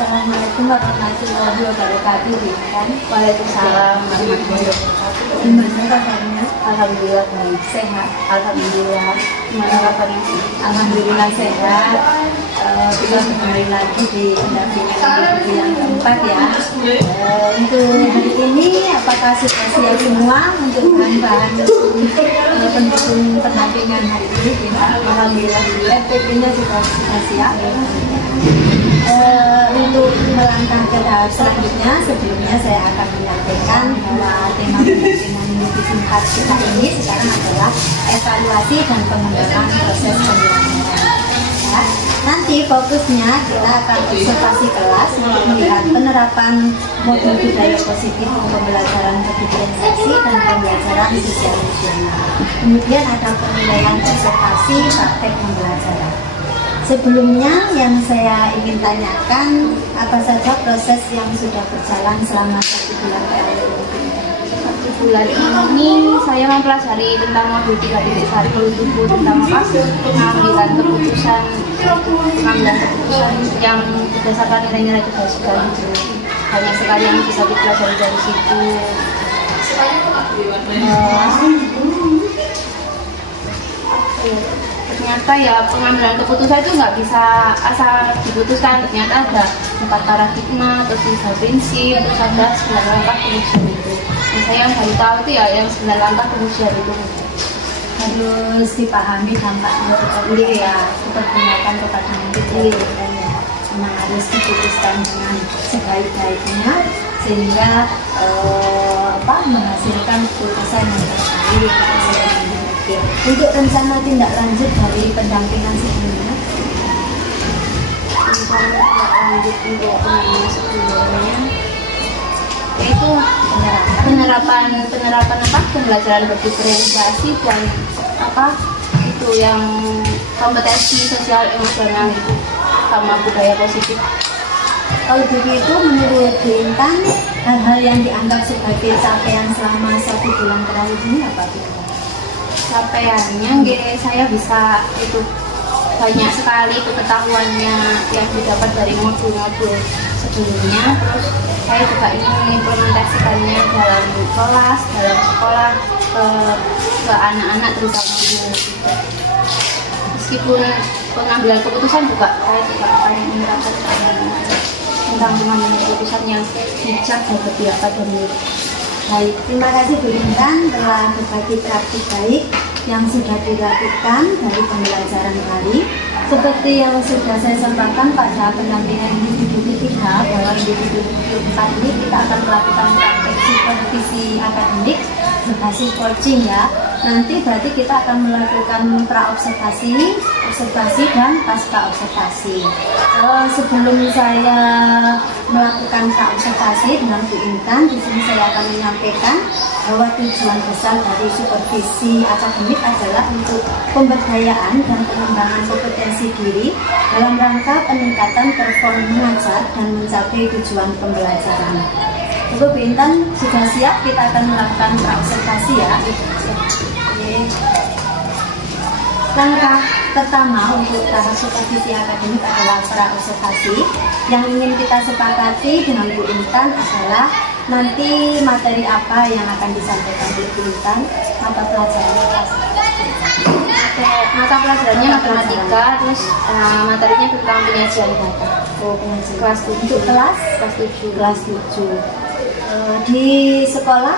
Assalamualaikum warahmatullahi wabarakatuh. Kan? Waalaikumsalam warahmatullahi wabarakatuh. Gimana kabarnya? Alhamdulillah baik, sehat. Alhamdulillah. Gimana kabarnya? Alhamdulillah sehat. Kita kembali lagi di pendampingan ibu yang keempat ya. Untuk hari ini, apakah sudah siap semua untuk bahan-bahan pendukung pendampingan hari ini? Alhamdulillah, RPP-nya sudah siap. Untuk melangkah ke tahap selanjutnya, sebelumnya saya akan menyampaikan bahwa tema pendampingan minggu singkat kita ini sekarang adalah evaluasi dan pengembangan proses pembelajaran. Ya, nanti fokusnya kita akan observasi kelas untuk melihat penerapan modul budaya positif pembelajaran berdiferensiasi dan pembelajaran sosial emosional. Kemudian ada penilaian observasi praktek pembelajaran. Sebelumnya yang saya ingin tanyakan, apa saja proses yang sudah berjalan selama 1 bulan terakhir? 1 bulan ini saya mempelajari tentang modul 3.1 tubuh tentang pengambilan keputusan yang berdasarkan nilai-nilai kebajikan itu. Banyak sekali yang bisa dipelajari dari situ. Ternyata ya pengambilan keputusan itu nggak bisa asal diputuskan. Ternyata ada 4 paradigma, terus 3 prinsip, terus ada 9 langkah pengujian itu. Nah, saya yang baru tahu itu ya yang 9 langkah pengujian itu Harus dipahami dampaknya seperti ya, kita gunakan kepada diri dan ya, memang harus diputuskan dengan sebaik-baiknya sehingga menghasilkan keputusan yang terbaik. Untuk rencana tindak lanjut dari pendampingan sebelumnya, untuk sebelumnya yaitu penerapan pembelajaran berdiferensiasi dan itu yang kompetensi sosial emosional itu sama budaya positif. Kalau begitu menurut Intan, hal-hal yang dianggap sebagai capaian selama 1 bulan terakhir ini apa itu? Capaiannya saya bisa itu banyak sekali pengetahuannya yang didapat dari modul-modul sebelumnya. Terus saya juga ingin mengimplementasikannya dalam kelas, dalam sekolah, ke anak-anak terutama dulu. Meskipun pengambilan keputusan juga saya juga akan mendapatkan tentang pengambilan keputusan yang bijak dan berpihak pada murid. Baik, terima kasih Bu Intan telah berbagi praktik baik yang sudah dilakukan dari pembelajaran kali. Seperti yang sudah saya sampaikan pada pendampingan individu ketiga, bahwa individu 4 ini kita akan melakukan praktek supervisi akademik berbasis coaching ya. Nanti berarti kita akan melakukan pra-observasi, observasi dan pasca observasi. Sebelum saya melakukan pra-observasi dengan Bu Intan, di sini saya akan menyampaikan bahwa tujuan besar dari supervisi akademik adalah untuk pemberdayaan dan pengembangan kompetensi diri dalam rangka peningkatan performa mengajar dan mencapai tujuan pembelajaran. Untuk Bu Intan sudah siap, kita akan melakukan pra-observasi ya. Langkah pertama untuk tahap supervisi akademik adalah pra-observasi. Yang ingin kita sepakati dengan Bu Intan adalah nanti materi apa yang akan disampaikan oleh Bu Intan, mata pelajarannya matematika, terus materinya tentang penyajian data. Kelas 7. Untuk kelas 7. Kelas 7. Di sekolah,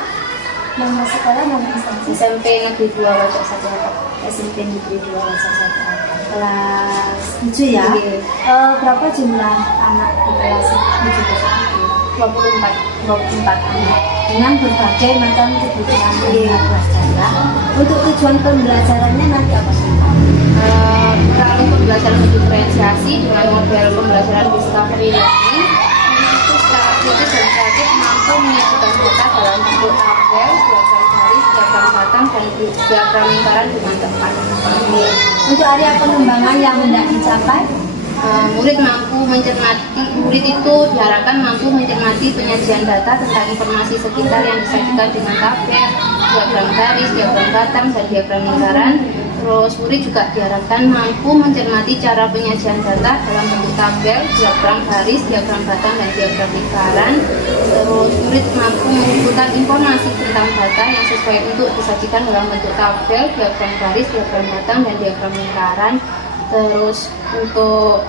nama sekolah nama instansi SMP Negeri 2 Wajah Satu. SMP Negeri 2 Wajah Satu. Kelas 7 ya. Berapa jumlah anak di kelas 7? 24 anak dengan berbagai macam kebutuhan pembelajaran. Untuk tujuan pembelajarannya nanti apa sih? Untuk pembelajaran berdiferensiasi dengan model pembelajaran discovery learning itu secara kritis dan kreatif mampu menyajikan data dalam bentuk tabel, diagram garis, diagram batang, dan diagram lingkaran dengan tepat. Untuk area pengembangan yang hendak dicapai, murid itu diharapkan mampu mencermati penyajian data tentang informasi sekitar yang disajikan dengan tabel, diagram garis, diagram batang, dan diagram lingkaran. Terus murid juga diharapkan mampu mencermati cara penyajian data dalam bentuk tabel, diagram garis, diagram batang, dan diagram lingkaran. Terus murid mampu mengumpulkan informasi tentang data yang sesuai untuk disajikan dalam bentuk tabel, diagram garis, diagram batang, dan diagram lingkaran. Terus untuk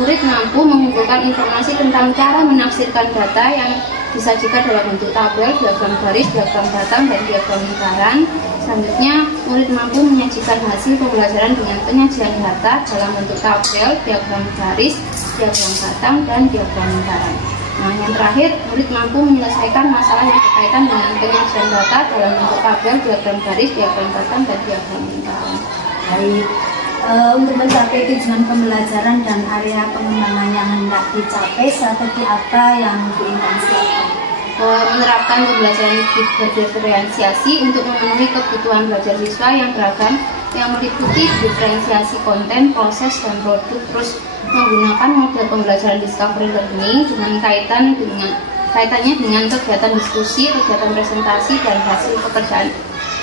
murid mampu mengumpulkan informasi tentang cara menafsirkan data yang disajikan dalam bentuk tabel, diagram garis, diagram batang, dan diagram lingkaran. Selanjutnya, murid mampu menyajikan hasil pembelajaran dengan penyajian data dalam bentuk tabel, diagram garis, diagram batang, dan diagram lingkaran. Nah, yang terakhir, murid mampu menyelesaikan masalah yang berkaitan dengan penyajian data dalam bentuk tabel, diagram garis, diagram batang, dan diagram lingkaran. Baik. Untuk mencapai tujuan pembelajaran dan area pengembangan yang hendak dicapai, strategi apa yang diinginkan silakan? Menerapkan pembelajaran berdiferensiasi untuk memenuhi kebutuhan belajar siswa yang beragam yang meliputi diferensiasi konten, proses, dan produk, terus menggunakan model pembelajaran discovery learning dengan kaitannya dengan kegiatan diskusi, kegiatan presentasi, dan hasil pekerjaan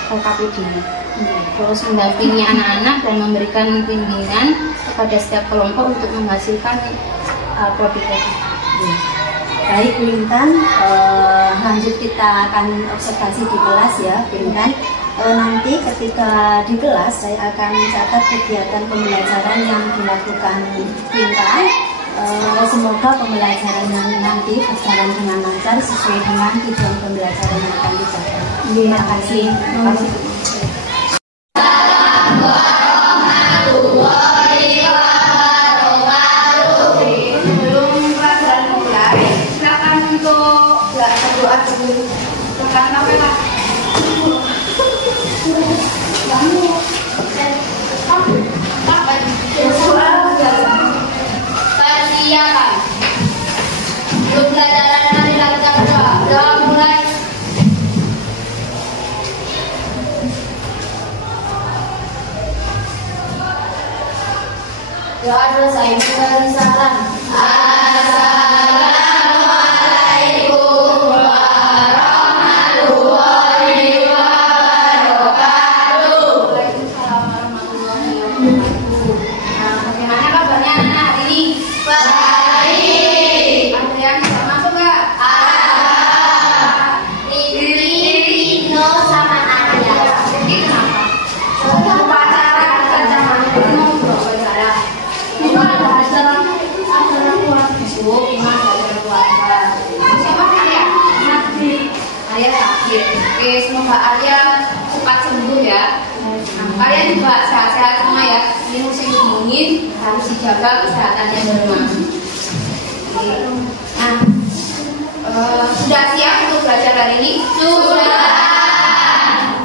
LKPD. Terus mendampingi anak-anak dan memberikan bimbingan kepada setiap kelompok untuk menghasilkan produk. Baik, Bu Intan, lanjut kita akan observasi di kelas ya, Bu Intan. Nanti ketika di kelas saya akan mencatat kegiatan pembelajaran yang dilakukan Bu Intan. Semoga pembelajaran nanti berjalan dengan lancar sesuai dengan tujuan pembelajaran yang akan dicapai. Terima kasih. Persiapan pembelajaran hari lancar sudah mulai. Doa selesai memberi salam. Assalamualaikum warahmatullahi wabarakatuh. Waalaikumsalam warahmatullahi wabarakatuh. Bagaimana kabarnya anak hari ini? Baik. Ada yang bisa masuk nggak? Ini no sama Nadia. Jadi kenapa? Soalnya pacaran sama ngobrol saudara. Itu ada acara keluarga. Bu, gimana acara keluarga? Siapa Arya? Arya sakit. Oke, semoga Arya cepat sembuh ya. Kalian juga sehat-sehat semua ya. Ini musim dingin, harus dijaga kesehatannya di rumah. Nah, sudah siap untuk belajar hari ini? Sudah.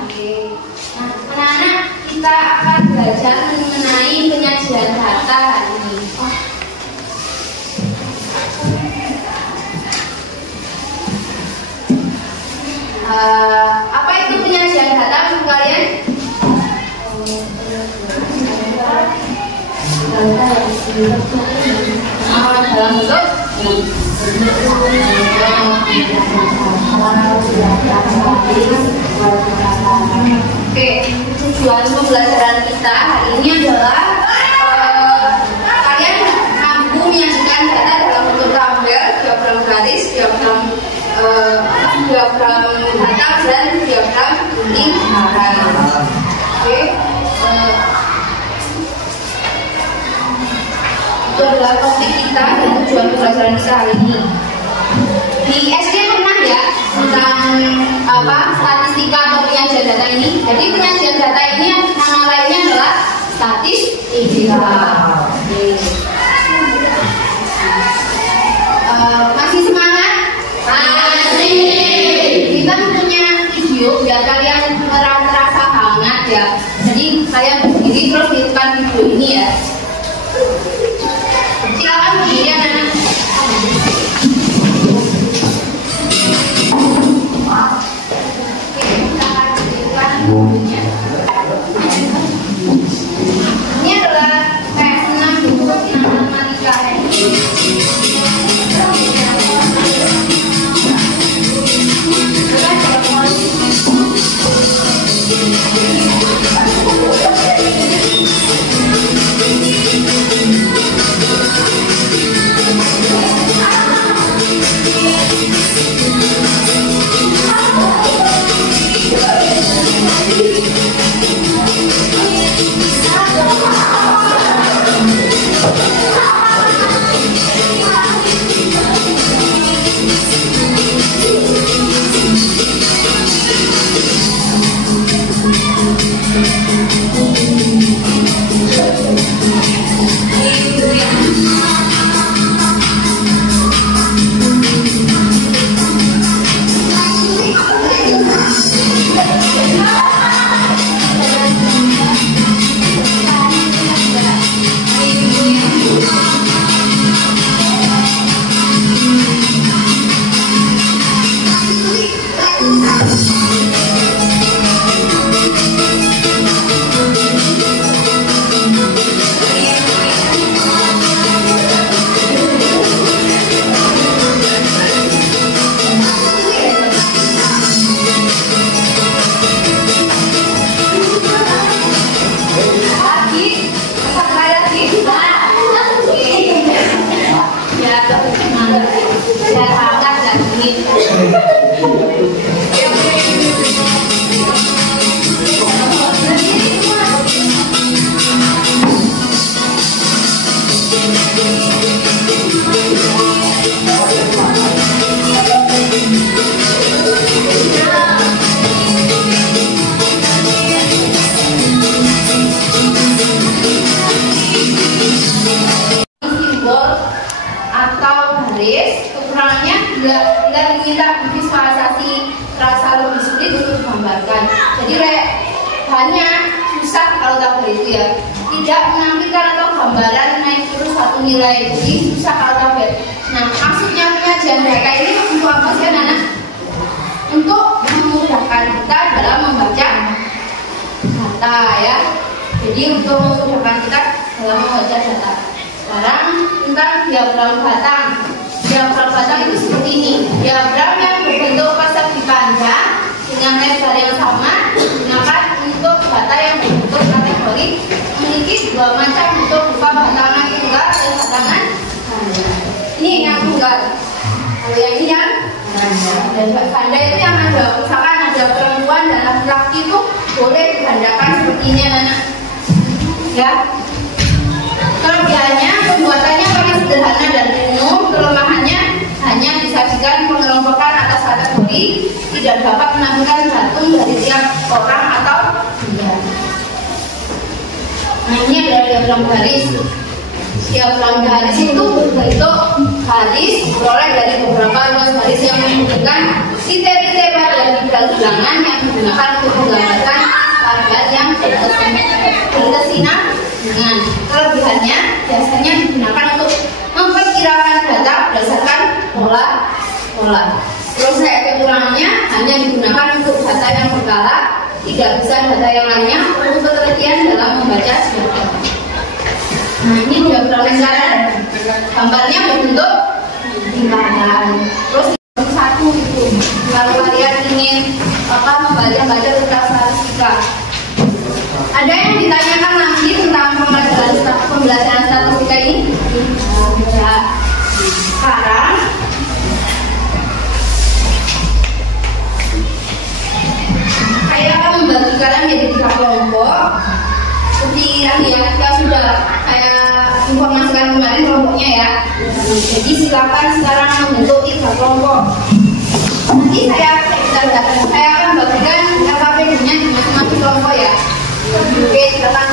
Oke. Nah, anak-anak, kita akan belajar mengenai penyajian data hari ini. Apa itu penyajian data menurut kalian? Dalam bentuk Oke, tujuan pembelajaran kita hari ini adalah kalian mampu menyajikan data dalam bentuk tabel, diagram garis, diagram batang, dan diagram lingkaran. Oke. Itu adalah topik kita dan tujuan pembelajaran kita hari ini. Di SD pernah ya tentang statistika atau penyajian data ini. Jadi penyajian data ini nama lainnya adalah statistika. Masih semangat? Masih. Kita punya video biar kalian merasa hangat ya. Jadi kalian berdiri terus hidupkan video ini ya. Silakan berdiri anak-anak. Ini adalah PS6 buku 6 baris, kekurangannya tidak diminta visualisasi rasa lebih sulit untuk menggambarkan. Jadi hanya susah kalau tabel itu ya, tidak menampilkan atau gambaran naik turun suatu nilai, jadi susah kalau tabel. Nah, maksudnya penyajian mereka ini untuk apa sih anak? Untuk memudahkan kita dalam membaca data ya. Jadi untuk memudahkan kita dalam membaca data. Sekarang tentang diagram batang. Diagram batang itu seperti ini. Diagram yang berbentuk persegi panjang dengan lebar yang sama digunakan untuk data yang berbentuk kategori memiliki dua macam bentuk berupa batangan tunggal dan batangan ganda. Ini yang tunggal. Kalau yang ini yang ganda itu yang ada, misalkan ada perempuan dan laki-laki itu boleh digandakan seperti ini anak. Ya. Kelebihannya pembuatannya paling sederhana dan umum. Kelemahannya hanya disajikan pengelompokan atas kategori, tidak dapat menampilkan datum dari tiap orang atau benda. Nah, ini adalah diagram garis. Diagram garis itu berbentuk garis beroleh dari beberapa ruas garis yang menunjukkan titik-titik pada bilangan yang digunakan untuk menggambarkan target yang berkesinambungan. Dengan kelebihannya biasanya digunakan untuk memperkirakan data berdasarkan pola. Terus kekurangannya hanya digunakan untuk data yang berkala, tidak bisa data yang lainnya untuk penelitian dalam membaca data. Nah, ini diagram lingkaran. Gambarnya berbentuk lingkaran. Terus satu itu kalau kalian ingin membaca tentang statistika. Ada yang ditanyakan nanti tentang pembelajaran statistika ini? Ya. Sekarang saya akan membagi kalian menjadi 3 kelompok. Seperti yang sudah saya informasikan kemarin kelompoknya ya. Jadi silakan sekarang membentuk 3 kelompok. Nanti saya akan bagikan LKPD-nya di masing-masing kelompok ya. Oke, silakan.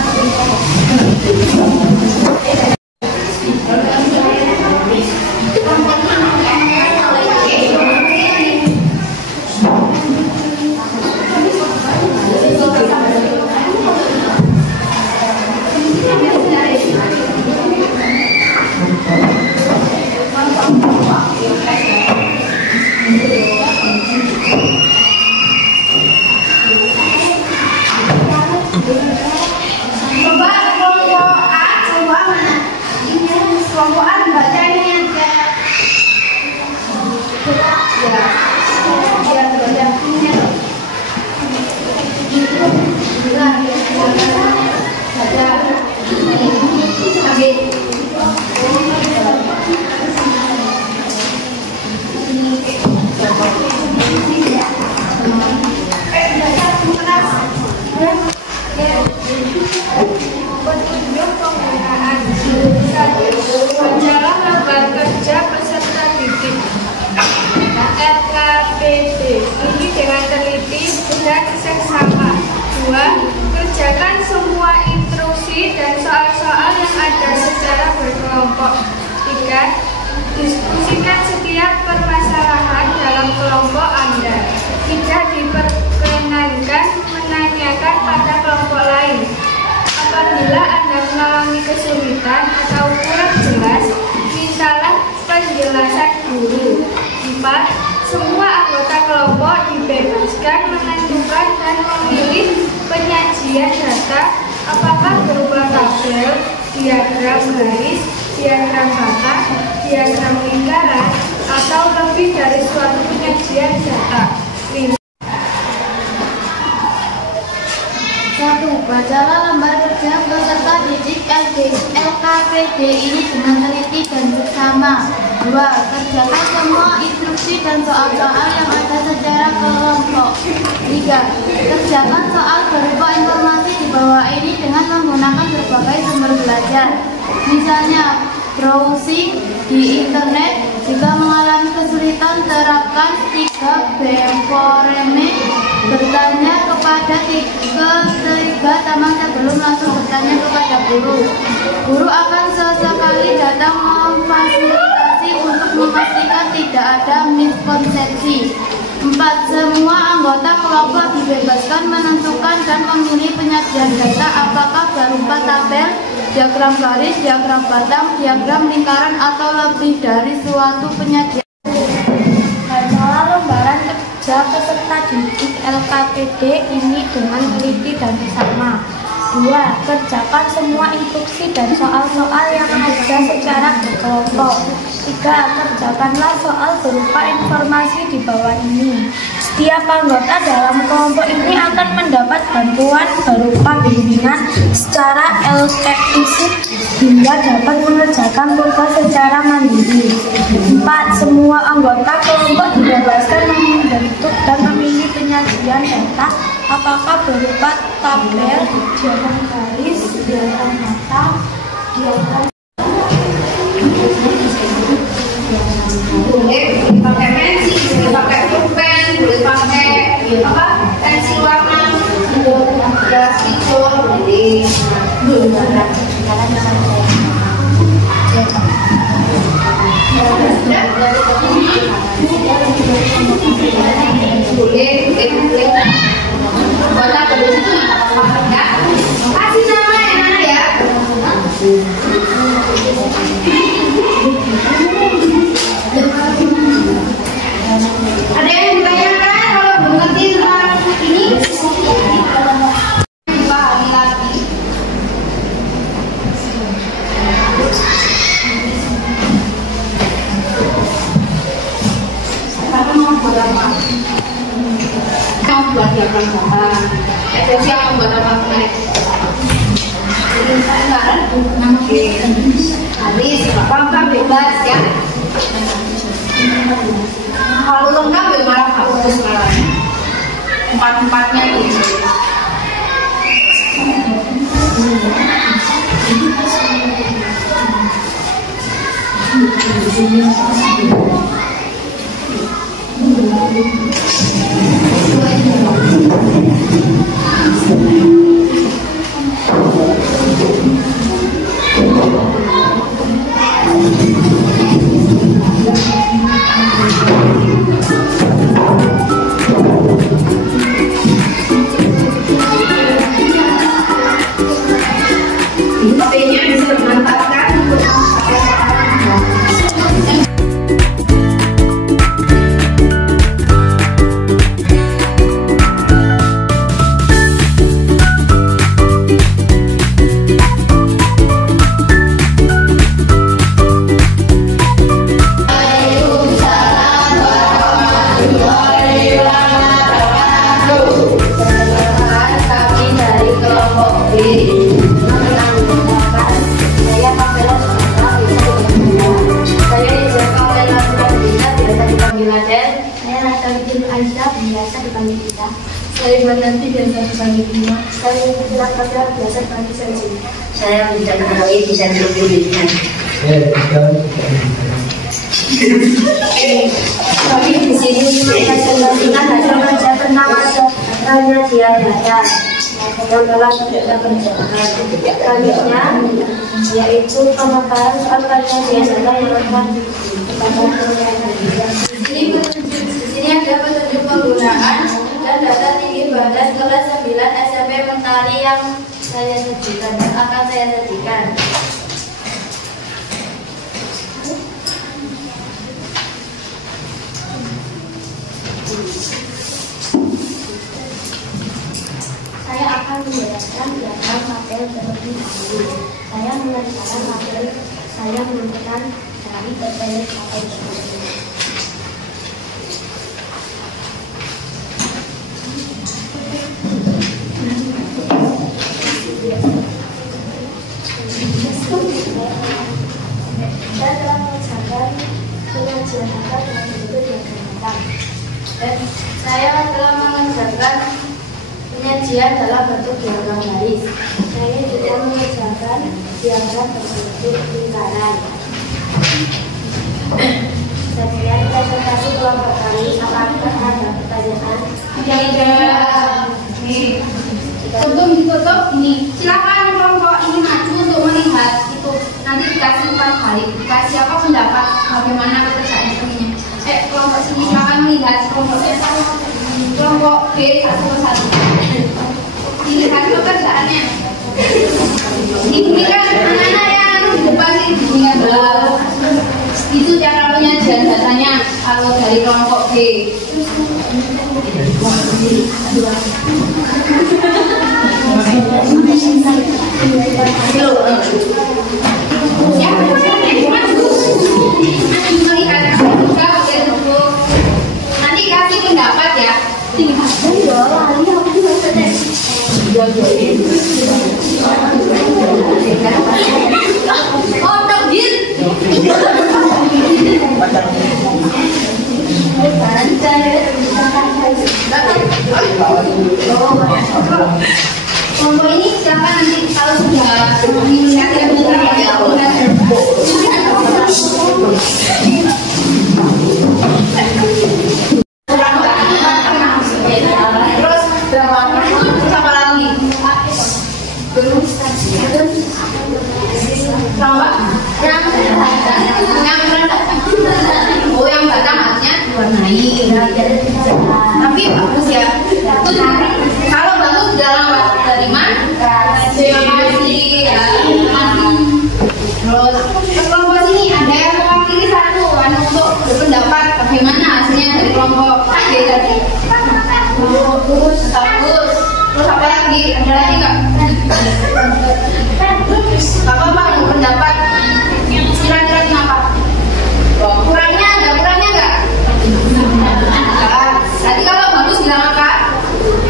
Kerjakan semua instruksi dan soal-soal yang ada secara berkelompok. 3. Diskusikan setiap permasalahan dalam kelompok Anda. Tidak diperkenankan menanyakan pada kelompok lain. Apabila Anda mengalami kesulitan atau kurang jelas, mintalah penjelasan guru. 4. Semua anggota kelompok dibebaskan menentukan dan memilih penyajian data, apakah berupa tabel, diagram garis, diagram batang, diagram lingkaran, atau lebih dari suatu penyajian data. 1. Bacalah lembar kerja peserta didik LKPD ini dengan teliti dan bersama. 2. Kerjakan semua instruksi dan soal-soal yang ada secara kelompok. 3. Kerjakan soal berupa informasi di bawah ini dengan menggunakan berbagai sumber belajar. Misalnya, browsing di internet. Jika mengalami kesulitan, terapkan 3 Bemforeme. Bertanya kepada ketiga teman sebelum langsung bertanya kepada guru. Guru akan sesekali datang memfasilitasi untuk memastikan tidak ada miskonsepsi. 4. Semua anggota kelompok dibebaskan menentukan dan memilih penyajian data apakah berupa tabel, diagram garis, diagram batang, diagram lingkaran atau lebih dari suatu penyajian. Bacalah lembaran kerja peserta didik LKPD ini dengan teliti dan bersama. 2. Kerjakan semua instruksi dan soal-soal yang ada secara berkelompok. 3. Kerjakanlah soal berupa informasi di bawah ini. Setiap anggota dalam kelompok ini akan mendapat bantuan berupa bimbingan secara LKPD hingga dapat mengerjakan tugas secara mandiri. 4. Semua anggota kelompok dibebaskan membentuk dan memilih penyajian data apakah berupa tabel, diagram garis, diagram batang, diagram. Boleh pakai pensil, boleh pakai pulpen, boleh pakai pensil warna, gas hijau, boleh. Boleh. Buatlah dari situ ya. Kasih nama yang mana ya? Ada yang ditanyakan kalau belum ngerti tentang ini? Dipahami lagi. Kamu mau buat apa? Mau buat diagram batang. Ada siapa membuat apa kemarin? Lingkaran. Oke. Habis, bapak bebas ya. Kalau lengkap ya malah bagus malah. Empat-empatnya gitu. HP-nya bisa dimanfaatkan untuk Saya Nanti biasa dipanggil Bima. Saya Bilang Fajar biasa dipanggil Sensi. Saya bisa dipanggil bisa dipanggil. Tapi di sini hasil kerja tentang hanya dia data yang dalam kerja selanjutnya yaitu pemaparan soal kajian data yang akan Di sini ada petunjuk penggunaan dan data tinggi badan kelas 9 SMP Mentari yang saya sajikan dan akan saya sajikan. saya akan menjelaskan diagram tabel terlebih dahulu. Saya mengerjakan tabel, saya menentukan dari terpilih tabel tersebut. Saya telah mengerjakan penyajian data dengan bentuk diagram batang. Dan saya telah mengerjakan penyajian dalam bentuk diagram garis. Saya juga mengerjakan diagram berbentuk lingkaran. Sekian presentasi kelompok kami. Apakah ada pertanyaan? Tidak. Nih, sebelum ditutup ini, silakan kelompok ini maju untuk melihat itu. Nanti dikasih 4 hari, dikasih apa pendapat bagaimana pekerjaan kelompok B satu persatu. Dilihat pekerjaannya. Ini kan anak-anak yang depan ini itu cara penyajian datanya kalau dari kelompok B. Nanti kasih pendapat ya. Oh, takdir. Kelompok ini siapa nanti kalau sudah mengingat ya terus siapa lagi? Oh, yang batang harusnya diwarnai. Tapi bagus ya. Kalau bagus dalam dari mana? Terima kasih ya. Terus kelompok sini ada yang mewakili satu untuk berpendapat bagaimana hasilnya dari kelompok B tadi. Bagus. Terus apa lagi? Ada lagi nggak? Apa yang pendapat? Kira-kira kenapa? Kurangnya ada kurangnya nggak? Nanti kalau bagus bilang apa?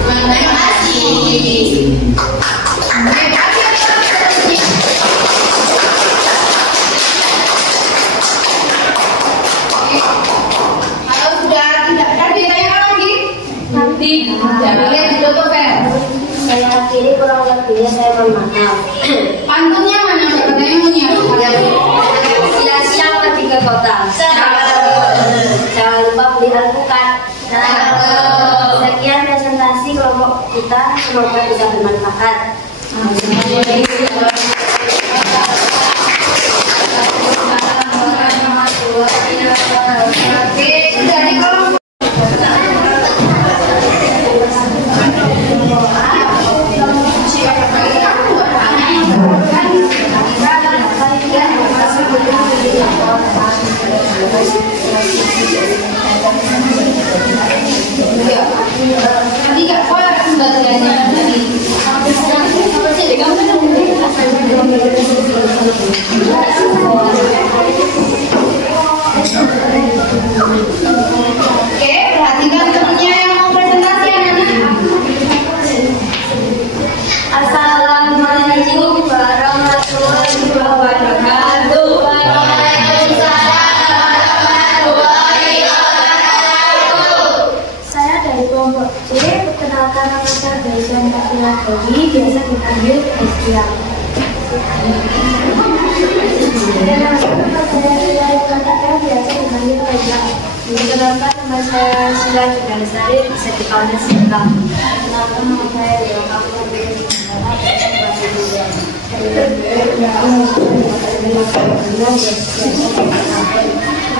Terima kasih. Kalau sudah tidak ada ditanya lagi? Nanti boleh ditutup ya. Saya kiri kurang lebihnya saya mohon maaf. Pantunnya mana? Katanya punya. Siang-siang pergi ke kota. Jangan lupa beli alpukat. Sekian presentasi kelompok kita, semoga bisa bermanfaat. Dari kelompok nanti nggak boleh bagiannya dari oke, perhatikan temennya yang mau presentasi anak-anak. Assalamualaikum warahmatullahi wabarakatuh. Saya dari kelompok C. Perkenalkan nama saya Gaisan Katina Dewi, biasa dipanggil Estia. Dan nama saya Katika, biasa dipanggil Reja. Perkenalkan nama saya Sila Jogandasari, bisa dipanggil Sinta. Perkenalkan nama saya Leo Kapur.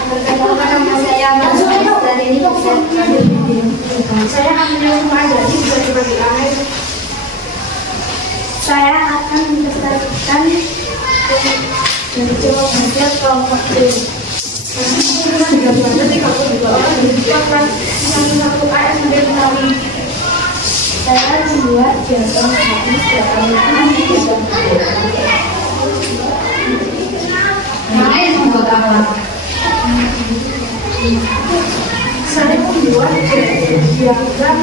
Perkenalkan nama saya Mas dari ini saya ambil rumah jadi bisa dibagi air. Saya akan melestarikan dari Jawa Barat kelompok D. Saya membuat jantung habis Main membuat apa? saya membuat diagram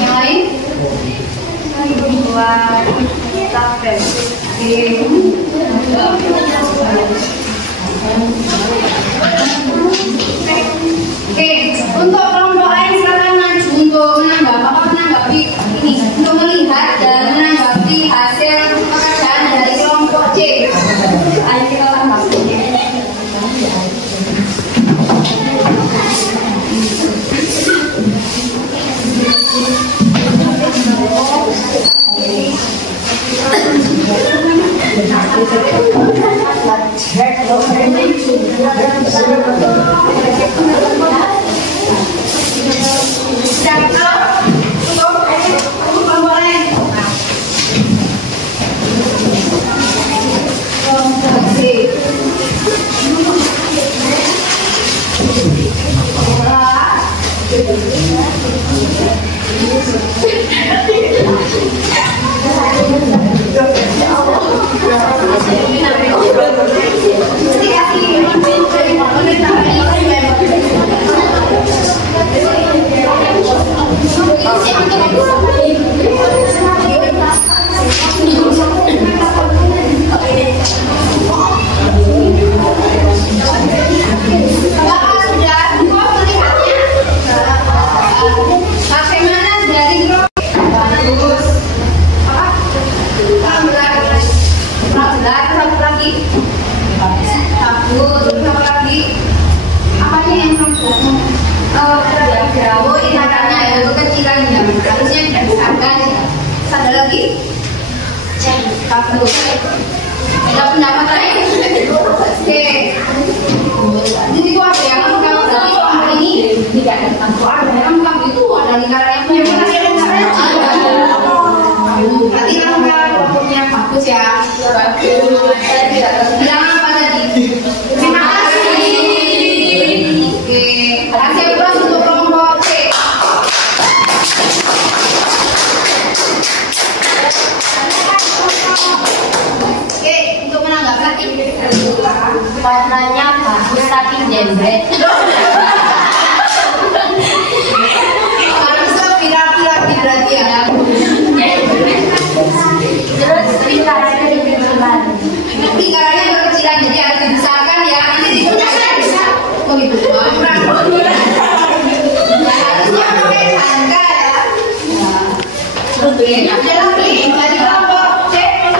yang lain membuat tabel. Oke, untuk kelompok lain silakan maju untuk menanggapi ini, untuk melihat dan menanggapi hasil pekerjaan dari kelompok C. Ayo kita tanggapi. Warnanya bagus tapi jembret. Harus lebih rapi-rapi berarti ya. Terus lingkarannya dikecilan. Lingkarannya berkecilan jadi harus dibesarkan ya. Nanti digunakan. Oh gitu. Harusnya pakai tangga ya. Oke. Ada lagi dari kelompok C.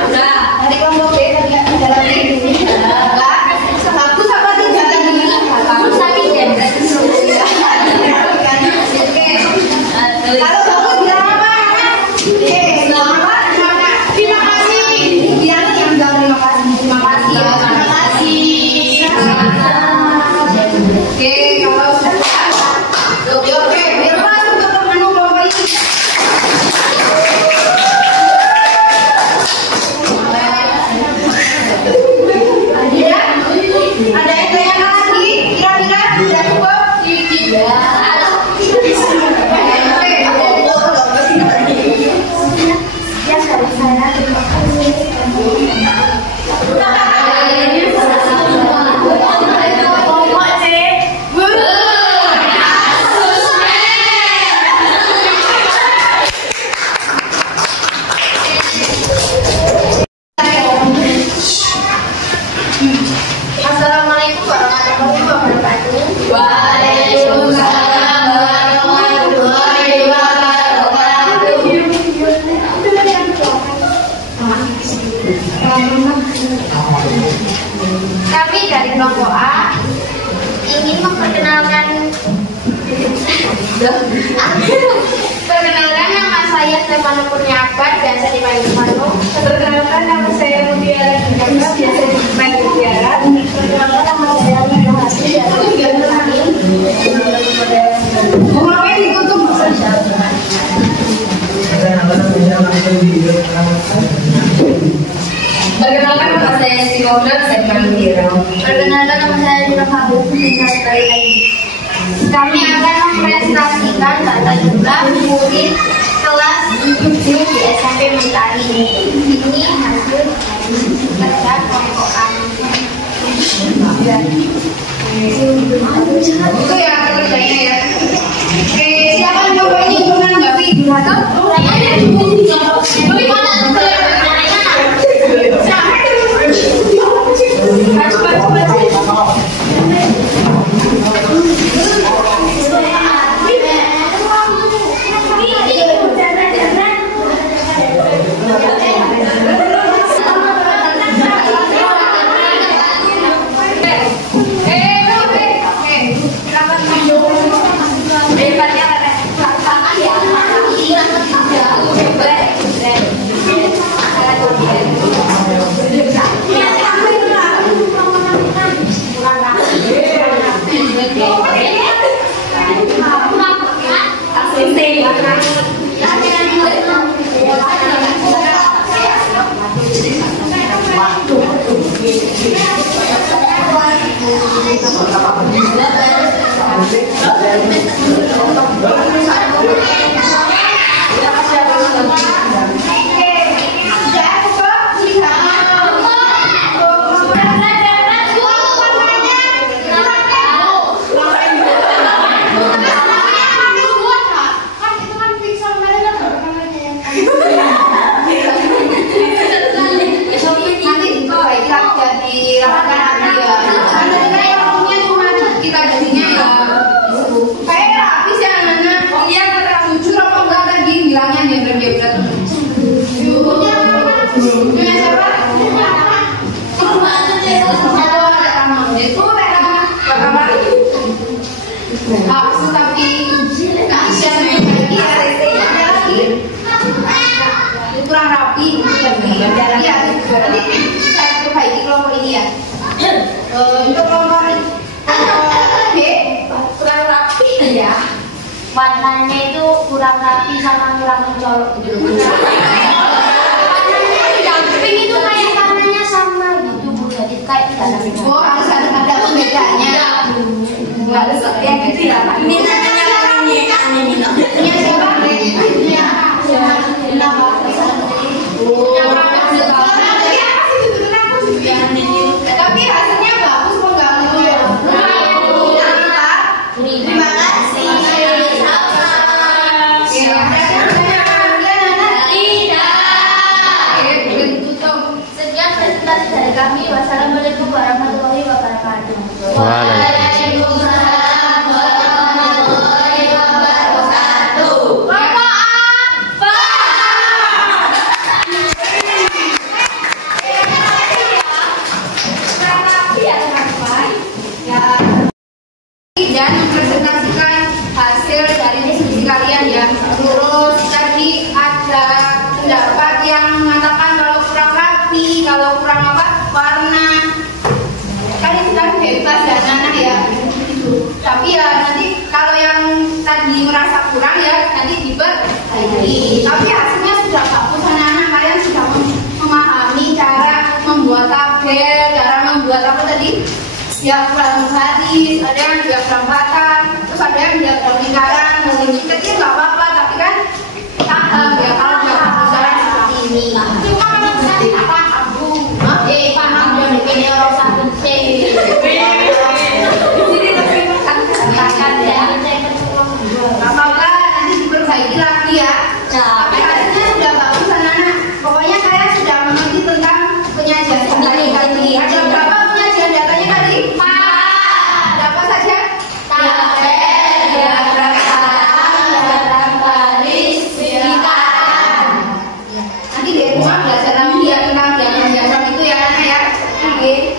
Sudah. Dari kelompok B tadi ada lagi. Bagus apa tidak tadi? Bagus tapi jembret. Kalau bagus bilang apa? Selamat. Terima kasih. Bilang yang bilang terima kasih. Terima kasih ya. Terima kasih. Oke, kalau sudah. Oke, biar masuk ke menu kelompok ini. Ada yang tanya lagi? Kira-kira sudah cukup? Assalamualaikum warahmatullahi wabarakatuh. Waalaikumsalam warahmatullahi wabarakatuh. Kami dari kelompok A ingin memperkenalkan nama saya Stefano Kurniawan, biasa dipanggil Manu. Perkenalkan nama saya Mutiara Jaka, biasa dipanggil Mutiara. Perkenalkan nama saya Manu Hati, biasa dipanggil Hani. Ngomongnya ditutup. Perkenalkan nama saya Siti Maudra, saya dipanggil Mira. Perkenalkan nama saya Dina Fabio, biasa dari lagi. Kami akan mempresentasikan tata jumlah murid kelas 7 di SMP Mentari. Ini hasil kerja kelompok kami. Itu ya kerjanya ya. Oke, siapa yang mau ini menanggapi Durhaka? Depannya ada Untuk nomor B kurang rapi ya. Warnanya itu kurang rapi sama kurang mencolok gitu. Yang pink itu kayak warnanya sama gitu Bu, jadi kayak tidak ada beda. oh harus ada pembedanya. Harus yang gitu ya Pak. Ini namanya punya siapa? Punya nama tapi hasilnya bagus kok nggak gitu ya. Terima kasih. Sekian presentasi dari kami. Wassalamualaikum warahmatullahi wabarakatuh. Waalaikumsalam warahmatullahi wabarakatuh. Dan mempresentasikan hasil dari diskusi kalian ya. Terus tadi ada pendapat yang mengatakan kalau kurang rapi, kalau kurang apa warna. Kalian sudah bebas ya Nana ya. Gitu. Tapi ya nanti kalau yang tadi merasa kurang ya nanti diperbaiki. Tapi hasilnya sudah bagus anak-anak, kalian sudah memahami cara membuat tabel, cara membuat apa tadi? Diagram garis, ada yang diagram batang, terus ada yang diagram lingkaran. Kecil nggak apa-apa, tapi kan paham ya kalau diagram lingkaran seperti ini. Cuma kalau misalnya tak paham, paham dan ini orang satu C. Jadi lebih katakan ya. Apa-apa nanti diperbaiki lagi ya. Tapi hasilnya sudah bagus anak-anak. Pokoknya kalian sudah mengerti tentang penyajian tadi. Ada berapa penyajian datanya tadi? Ada apa saja? Tabel, diagram batang, diagram garis, lingkaran. Nanti di rumah belajar lagi ya tentang diagram itu ya anak ya. Oke.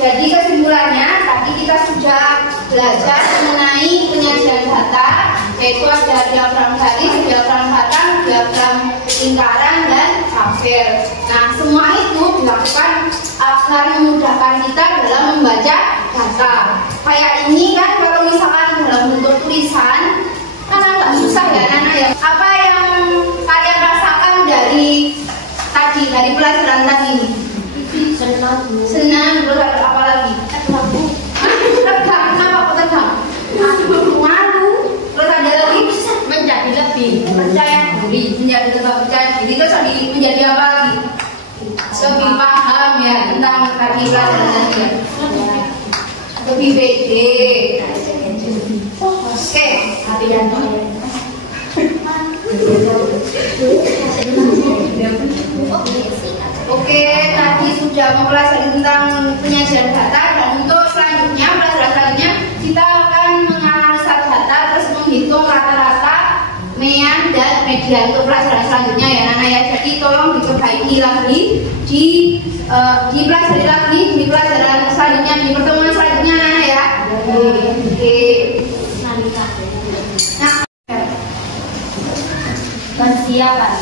Jadi kesimpulannya tadi kita sudah belajar mengenai penyajian data, yaitu ada diagram garis, diagram batang, diagram lingkaran dan tabel. Nah, semua itu dilakukan agar memudahkan kita dalam membaca data. Kayak ini kan kalau misalkan dalam bentuk tulisan kan agak susah ya Nana ya. Apa yang kalian rasakan dari tadi, dari pelajaran tadi ini? Senang, terus ada apa lagi? Tegang, kenapa kok tegang? Malu. Terus ada lagi? Menjadi lebih Percaya diri, menjadi lebih percaya diri. Terus menjadi apa lagi? Lebih paham ya tentang tadi pelajaran tadi ya. Lebih pede. Oke. Oke, tadi sudah mempelajari tentang penyajian data, dan untuk selanjutnya, pelajaran selanjutnya kita akan menganalisa data terus menghitung rata-rata, mean dan median. Untuk pelajaran selanjutnya ya Nana ya. Jadi tolong diperbaiki lagi, dipelajari lagi di pelajaran selanjutnya, di pertemuan selanjutnya Nana ya. Oke. Nah, persiapan.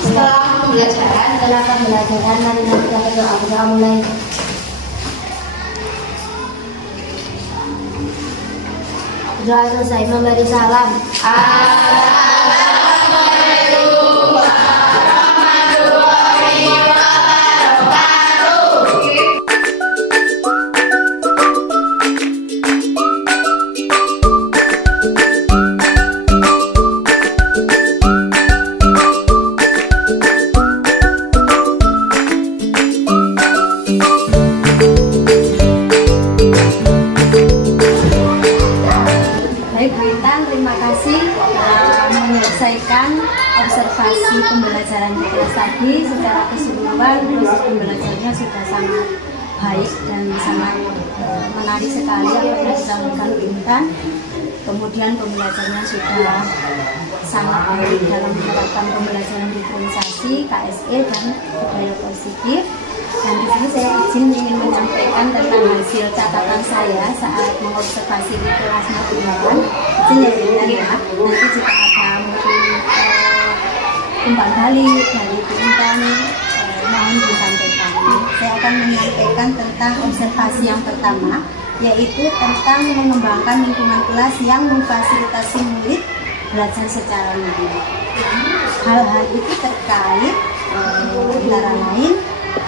Setelah pembelajaran mari kita berdoa mulai. Doa selesai memberi salam. Assalamualaikum warahmatullahi wabarakatuh. Baik Bu Intan, terima kasih telah menyelesaikan observasi pembelajaran di kelas tadi. Secara keseluruhan proses pembelajarannya sudah sangat baik dan sangat menarik sekali apa yang disampaikan Bu Intan. Kemudian pembelajarannya sudah sangat baik dalam menerapkan pembelajaran diferensiasi, KSE dan budaya positif. Dan di sini saya ingin menyampaikan tentang hasil catatan saya saat mengobservasi di kelas Bu Intan. Izin ya Bu Intan ya. Nanti jika ada mungkin umpan balik dari Bu Intan mohon disampaikan. Saya akan menyampaikan tentang observasi yang pertama, yaitu tentang mengembangkan lingkungan kelas yang memfasilitasi murid belajar secara mandiri. Hal-hal itu terkait antara lain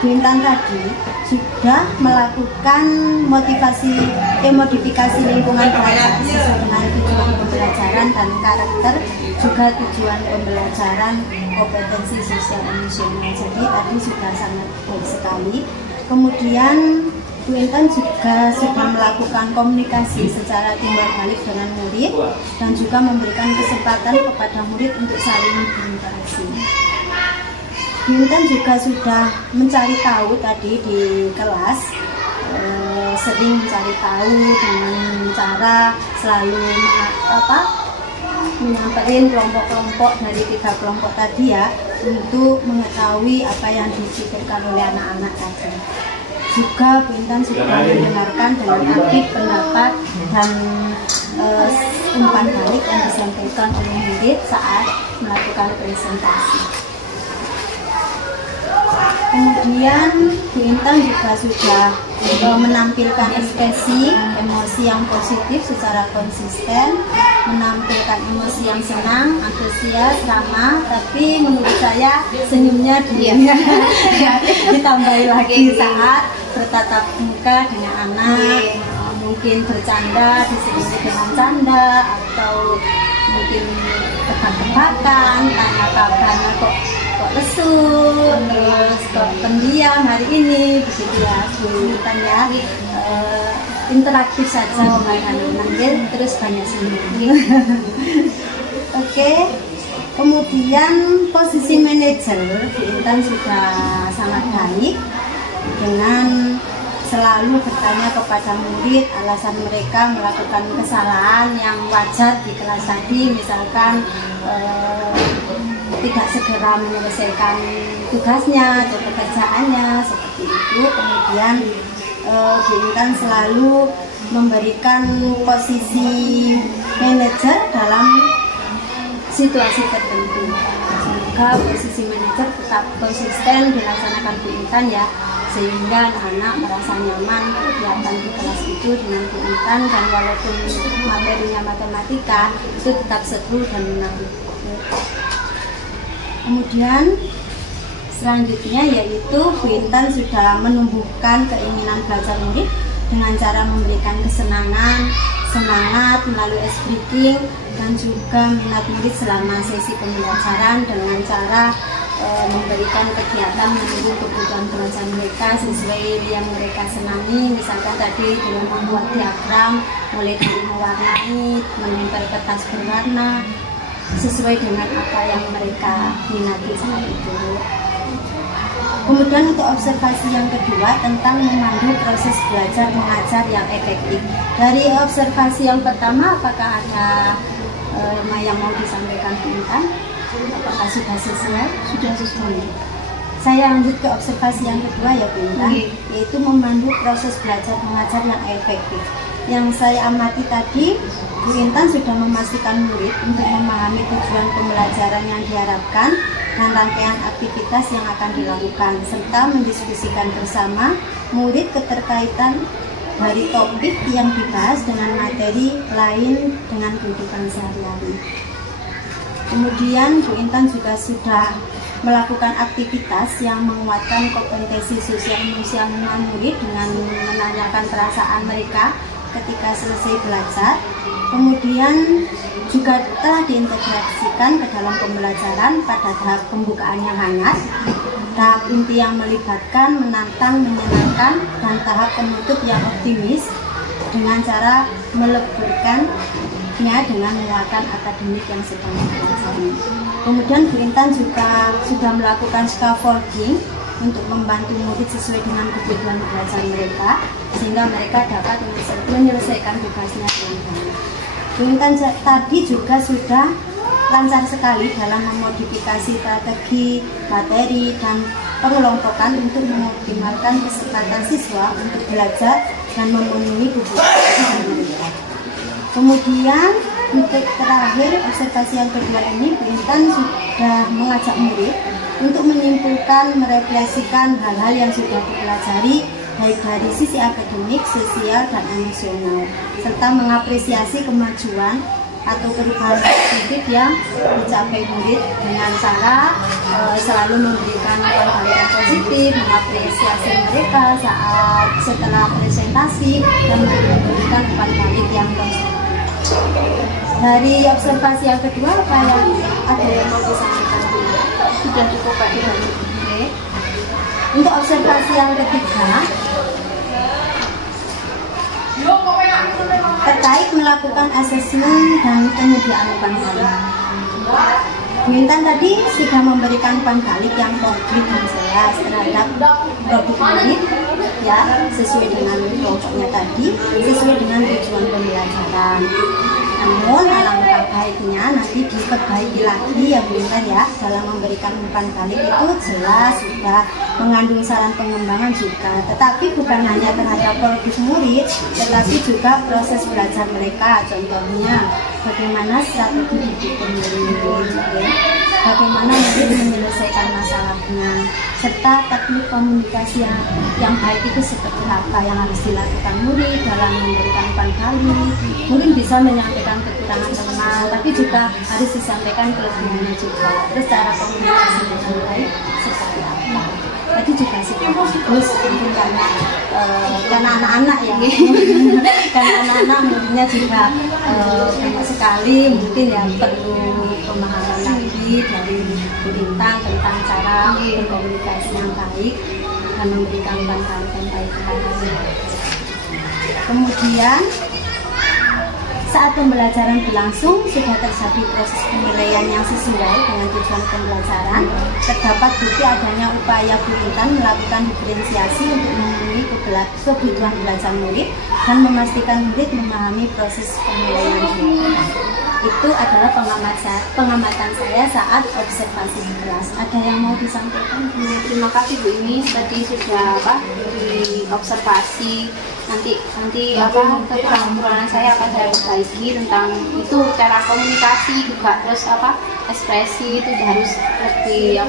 Bu Intan tadi sudah melakukan modifikasi lingkungan belajar sesuai dengan tujuan pembelajaran dan karakter, juga tujuan pembelajaran kompetensi sosial emosional. Jadi tadi sudah sangat baik sekali. Kemudian Bu Intan juga sudah melakukan komunikasi secara timbal balik dengan murid dan juga memberikan kesempatan kepada murid untuk saling berinteraksi. Bu Intan juga sudah mencari tahu tadi di kelas, sering mencari tahu dengan cara selalu menyampaikan kelompok-kelompok dari 3 kelompok tadi ya, untuk mengetahui apa yang dipikirkan oleh anak-anak tadi. Juga Bu Intan sudah mendengarkan dengan aktif pendapat dan umpan balik yang disampaikan oleh murid saat melakukan presentasi. Kemudian Bu Intan juga sudah menampilkan ekspresi emosi yang positif secara konsisten, menampilkan emosi yang senang, antusias, ramah, tapi menurut saya senyumnya ditambahi lagi saat bertatap muka dengan anak, mungkin bercanda disebut dengan canda, atau mungkin tebak-tebakan, tanya kabarnya kok lesu, terus kok pendiam hari ini, begitu ya Bu Intan ya. Interaktif saja dengan anak-anak, terus banyak senyum. Oke. Kemudian posisi manajer Bu Intan sudah sangat baik dengan selalu bertanya kepada murid alasan mereka melakukan kesalahan yang wajar di kelas tadi, misalkan tidak segera menyelesaikan tugasnya atau pekerjaannya seperti itu. Kemudian Bu Intan selalu memberikan posisi manajer dalam situasi tertentu. Semoga posisi manajer tetap konsisten dilaksanakan Bu Intan ya, sehingga anak-anak merasa nyaman kegiatan di kelas itu dengan Bu Intan, dan walaupun materinya matematika itu tetap seru dan menarik. Kemudian selanjutnya yaitu Bu Intan sudah menumbuhkan keinginan belajar murid dengan cara memberikan kesenangan, semangat melalui ice breaking, dan juga minat murid selama sesi pembelajaran dengan cara memberikan kegiatan menurut kebutuhan belajar mereka sesuai yang mereka senangi. Misalkan tadi dengan membuat diagram, mulai dari mewarnai, menempel kertas berwarna sesuai dengan apa yang mereka minati saat itu. Kemudian untuk observasi yang kedua tentang memandu proses belajar mengajar yang efektif. Dari observasi yang pertama, apakah ada yang mau disampaikan Bu Intan? Apakah sudah sesuai? Sudah sesuai. Saya lanjut ke observasi yang kedua ya Bu Intan, yaitu memandu proses belajar mengajar yang efektif. Yang saya amati tadi, Bu Intan sudah memastikan murid untuk memahami tujuan pembelajaran yang diharapkan dan rangkaian aktivitas yang akan dilakukan, serta mendiskusikan bersama murid keterkaitan dari topik yang dibahas dengan materi lain dengan kehidupan sehari-hari. Kemudian Bu Intan juga sudah melakukan aktivitas yang menguatkan kompetensi sosial emosional murid dengan menanyakan perasaan mereka ketika selesai belajar. Kemudian juga telah diintegrasikan ke dalam pembelajaran pada tahap pembukaan yang hangat, tahap inti yang melibatkan, menantang, menyenangkan, dan tahap penutup yang optimis dengan cara meleburkannya dengan muatan akademik yang sedang dipelajari. Kemudian Bu Intan juga sudah melakukan scaffolding untuk membantu murid sesuai dengan kebutuhan belajar mereka, sehingga mereka dapat menyelesaikan tugasnya dengan baik. Bu Intan tadi juga sudah lancar sekali dalam memodifikasi strategi, materi, dan pengelompokan untuk mengoptimalkan kesempatan siswa untuk belajar dan memenuhi kebutuhan mereka. Kemudian Untuk terakhir, observasi yang kedua ini, Bu Intan sudah mengajak murid untuk menyimpulkan, merefleksikan hal-hal yang sudah dipelajari baik dari sisi akademik, sosial, dan emosional, serta mengapresiasi kemajuan atau perubahan positif yang dicapai murid dengan cara selalu memberikan hal-hal yang positif, mengapresiasi mereka setelah presentasi, dan memberikan umpan balik yang konstruktif. Dari observasi yang kedua, apa yang ada yang mau disampaikan dulu? Sudah cukup Pak. Oke. Untuk observasi yang ketiga, terkait melakukan asesmen dan kemudian umpan balik. Bu Intan tadi sudah memberikan umpan balik yang konkret dan jelas terhadap produk murid, ya, sesuai dengan kelompoknya tadi, sesuai dengan tujuan pembelajaran. Namun alangkah baiknya nanti diperbaiki lagi ya Bu Intan ya, dalam memberikan umpan balik itu jelas sudah mengandung saran pengembangan juga, tetapi bukan hanya terhadap produk murid, tetapi juga proses belajar mereka. Contohnya bagaimana strategi didik murid, bagaimana murid menyelesaikan masalahnya, serta teknik komunikasi yang baik itu seperti apa yang harus dilakukan murid dalam memberikan umpan balik. Mungkin bisa menyampaikan kekurangan teman, tapi juga harus disampaikan kelebihannya juga. Terus cara komunikasi dengan baik seperti apa? Tadi juga sih bagus, mungkin karena anak-anak ya, karena anak-anak mungkinnya juga banyak sekali mungkin yang perlu pemahaman lagi dari Bu Intan tentang cara berkomunikasi yang baik dan memberikan umpan yang baik kepada mereka. Kemudian saat pembelajaran berlangsung sudah terjadi proses penilaian yang sesuai dengan tujuan pembelajaran. Terdapat bukti adanya upaya Bu Intan melakukan diferensiasi untuk memenuhi kebutuhan belajar murid dan memastikan murid memahami proses penilaian juga. Itu adalah pengamatan saya saat observasi di kelas. Ada yang mau disampaikan? Terima kasih Bu, ini tadi sudah di observasi. Nanti kekurangan saya akan saya perbaiki tentang itu, cara komunikasi juga, terus ekspresi itu harus lebih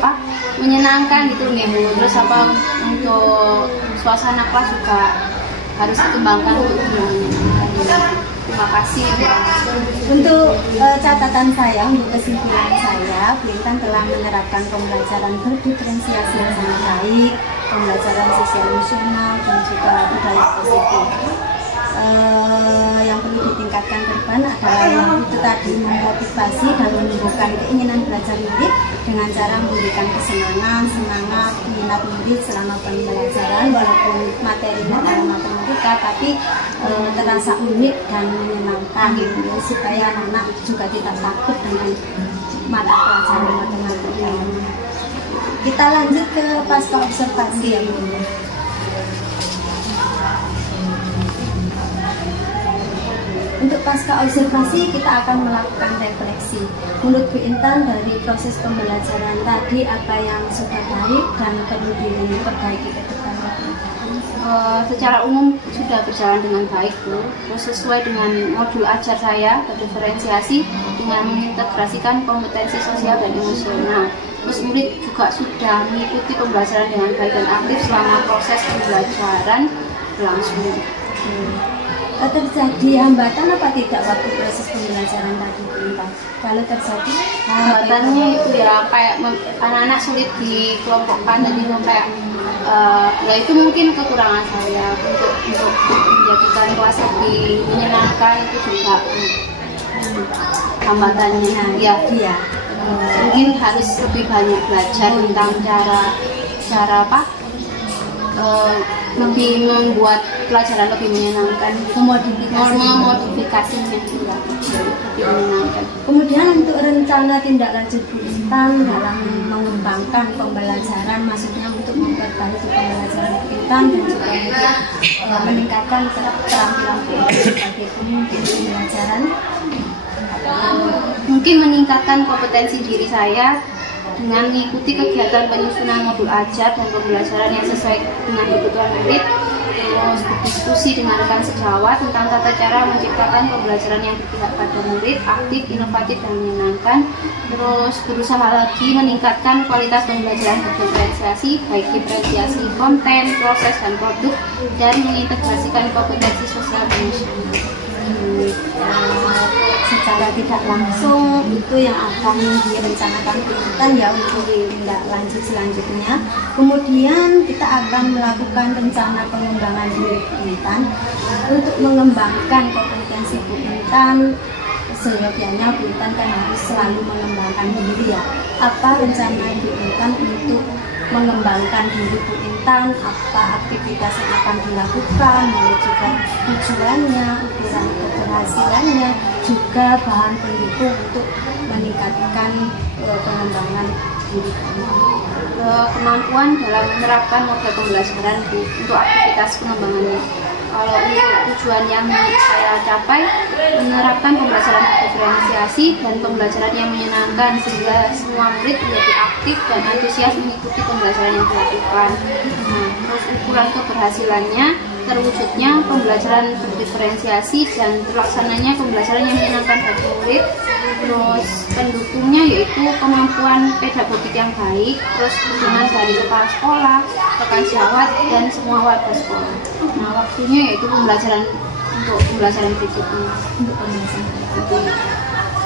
menyenangkan gitu nih Bu. Terus untuk suasana kelas juga harus dikembangkan untuk menyenangkan. Terima kasih. Untuk catatan saya, untuk kesimpulan saya, Bu Intan telah menerapkan pembelajaran berdiferensiasi yang sangat baik, pembelajaran sosial emosional dan juga budaya positif. Yang perlu ditingkatkan ke depan adalah yang itu tadi, memotivasi dan menumbuhkan keinginan belajar murid dengan cara memberikan kesenangan, semangat, minat murid selama pembelajaran, walaupun materinya dalam matematika tapi terasa unik dan menyenangkan supaya anak juga tidak takut dengan mata pelajaran matematika. Kita lanjut ke pasca observasi ya Bu. Untuk pasca observasi kita akan melakukan refleksi. Menurut Bu Intan dari proses pembelajaran tadi apa yang sudah baik dan perlu diperbaiki ke depan? Secara umum sudah berjalan dengan baik Bu. Terus sesuai dengan modul ajar saya berdiferensiasi dengan mengintegrasikan kompetensi sosial dan emosional. Terus murid juga sudah mengikuti pembelajaran dengan baik dan aktif selama proses pembelajaran berlangsung. Terjadi hambatan apa tidak waktu proses pembelajaran tadi Bu Intan? Kalau terjadi hambatannya itu ya kayak anak-anak sulit dikelompokkan, dan itu kayak ya itu mungkin kekurangan saya untuk menjadikan kelas lebih menyenangkan, itu juga hambatannya ya. Mungkin harus lebih banyak belajar tentang cara lebih membuat pelajaran lebih menyenangkan, memodifikasinya juga lebih menyenangkan. Kemudian untuk rencana tindak lanjut Bu Intan dalam mengembangkan pembelajaran, maksudnya untuk memperbaiki pembelajaran Bu Intan dan juga meningkatkan keterampilan Bu Intan sebagai pemimpin pembelajaran. Mungkin meningkatkan kompetensi diri saya dengan mengikuti kegiatan penyusunan modul ajar dan pembelajaran yang sesuai dengan kebutuhan murid, terus berdiskusi dengan rekan sejawat tentang tata cara menciptakan pembelajaran yang berpihak pada murid, aktif, inovatif, dan menyenangkan. Terus berusaha lagi meningkatkan kualitas pembelajaran berdiferensiasi, baik diferensiasi konten, proses, dan produk, dan mengintegrasikan kompetensi sosial emosional. Secara tidak langsung itu yang akan direncanakan Intan ya untuk tindak lanjut selanjutnya. Kemudian kita akan melakukan rencana pengembangan diri Intan untuk mengembangkan kompetensi Bu Intan. Seyogyanya Bu Intan kan harus selalu mengembangkan diri ya. Apa rencana Bu Intan untuk mengembangkan diri Bu Intan, apa aktivitas yang akan dilakukan, mulai juga tujuannya, ukuran keberhasilannya, juga bahan pendukung untuk meningkatkan pengembangan diri. Kemampuan dalam menerapkan model pembelajaran untuk aktivitas pengembangannya. Kalau untuk tujuan yang saya capai, menerapkan pembelajaran diferensiasi dan pembelajaran yang menyenangkan sehingga semua murid menjadi aktif dan antusias mengikuti pembelajaran yang dilakukan. Terus ukuran keberhasilannya, terwujudnya pembelajaran berdiferensiasi dan terlaksananya pembelajaran yang menyenangkan bagi murid. Terus pendukungnya yaitu kemampuan pedagogik yang baik, terus dukungan dari kepala sekolah, rekan sejawat, dan semua warga sekolah. Nah, waktunya yaitu pembelajaran untuk pembelajaran berikutnya. Untuk pembahasan berikutnya.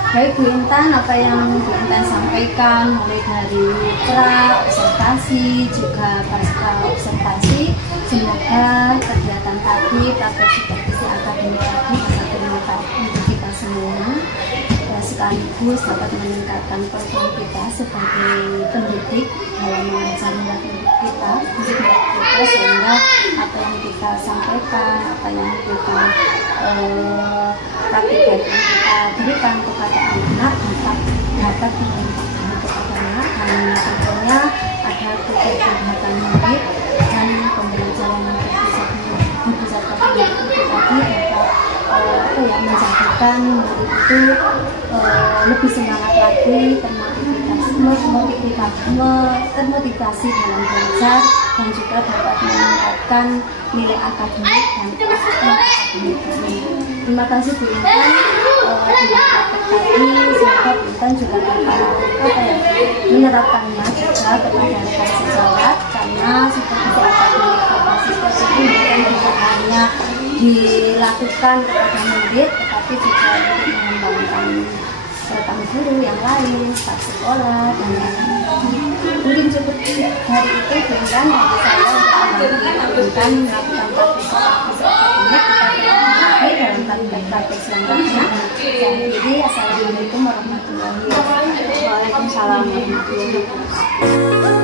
Baik Bu Intan, apa yang Bu Intan sampaikan mulai dari pra, observasi, juga pasca observasi, semoga kegiatan tadi, praktek supervisi akademik tadi bisa bermanfaat untuk kita semua, sekaligus dapat meningkatkan performa kita sebagai pendidik dalam mengajar murid kita, sehingga apa yang kita sampaikan, apa yang kita praktik yang kita berikan kepada anak dapat dimanfaatkan kepada anak, dan tentunya ada kegiatan murid dan pembelajaran yang berpusat pada murid itu tadi dapat menjadikan murid itu lebih semangat lagi, termotivasi dalam belajar, dan juga dapat meningkatkan nilai akademik dan akademik. Terima kasih Bu Intan di praktek tadi. Semoga Bu Intan juga dapat menerapkannya juga kepada rekan sejawat, karena supervisi akademik berbasis seperti ini bukan tidak hanya dilakukan kepada murid, tetapi juga untuk mengembangkan rekan guru yang lain, staf sekolah, dan lain-lain. Mungkin cukup hari itu Bu Intan dari saya untuk melakukan praktik akademik dalam praktek selanjutnya. Jadi assalamualaikum warahmatullahi wabarakatuh. Waalaikumsalam warahmatullahi wabarakatuh.